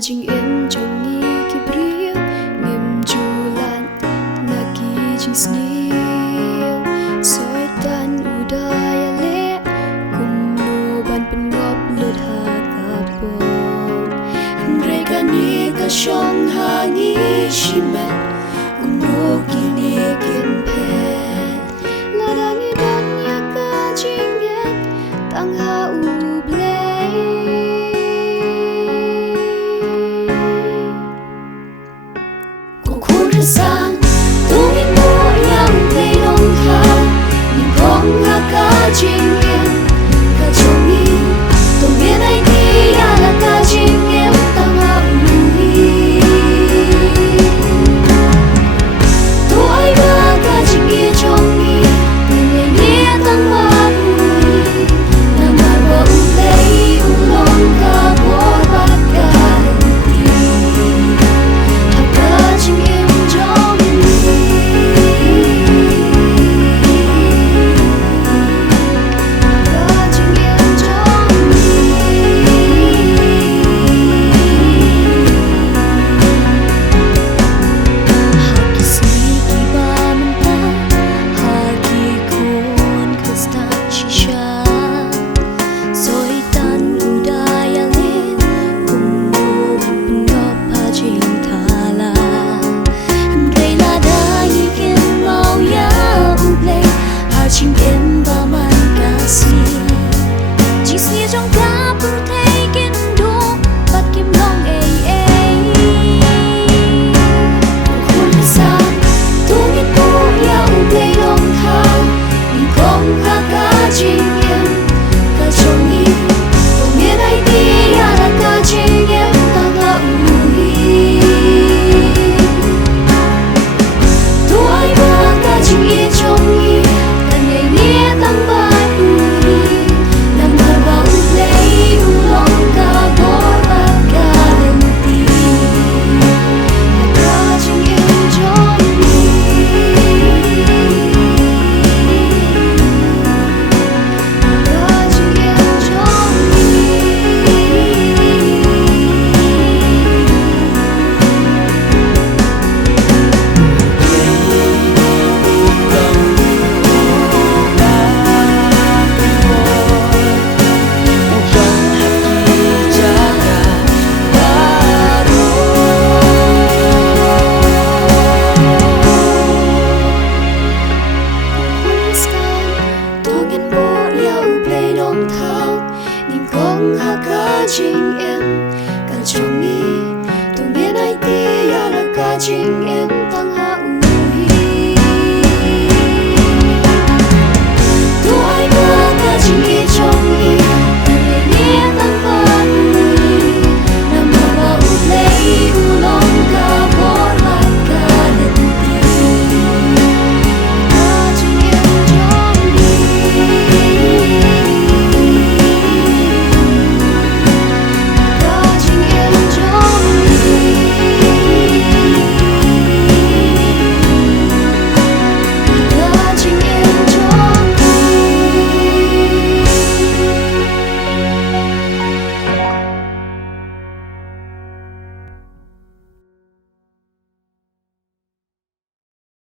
jing em trong nghi ki bria ngem julan na ki jing snil soi tan udaya le kum no ban pen gop lut ha kapo re ka ni ka shong ha ni shimet kum no ki ni ken pe la dang i don ya ka jing yet tang ha u ble sang tungin mo yang tay nong ha ning kong nga ka jing em ka chongi tungin ay di ala ka jing em tanga ului to ay ba ka jing e chongi ni ni tang ma ului na ma ba ulay ulong ka bo ba ka jing em Hãy subscribe cho kênh Ghiền Mì Gõ để không bỏ lỡ